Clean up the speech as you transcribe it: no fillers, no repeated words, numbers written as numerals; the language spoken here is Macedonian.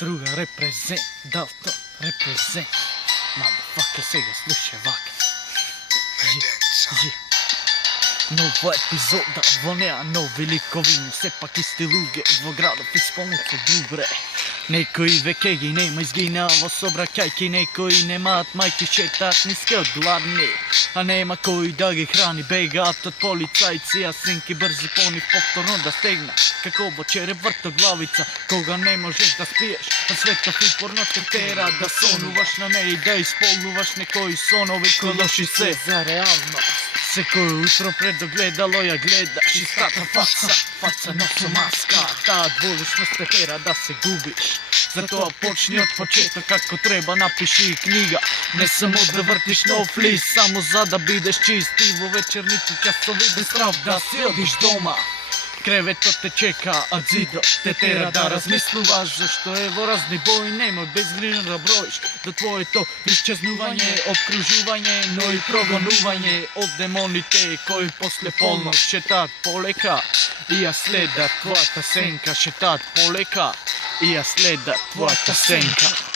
Struga reprezent, Dalton reprezent. Motherfucker, сега слушай вака. Нова епизода, вълня нови ликовини. Все пак исти луѓе во градов исполнуваат добре. Некои веќе ги нема, изгинава собраќајки. Некои немаат мајки, шетаат ниски од гладни. А нема кој да ги храни, бегаат од полицајци. А синки брзи по нив повторно да стегна. Како бочере вртоглавица, кога не можеш да спиеш. А светот упорно те тера да сонуваш на неј, да исполнуваш некои сонови кои лоши се за реалност. Секој утро пред огледало ја гледаш истата фаца носо маска. Таа дволичност те тера да се губиш. Затоа почни од почеток како треба, напиши книга. Не само да вртиш нов лист, само за да бидеш чист. И во вечерните часови без страв да си одиш дома. Креветот те чека, а зидот те тера да размислуваш. Зашто е во разни бои, немој безгрижно да броиш до твоето исчезнување, обкружување, но и прогонување од демоните кои после полнок шетаат полека и ја следат твојата сенка. Шетаат полека и ја следат твојата сенка.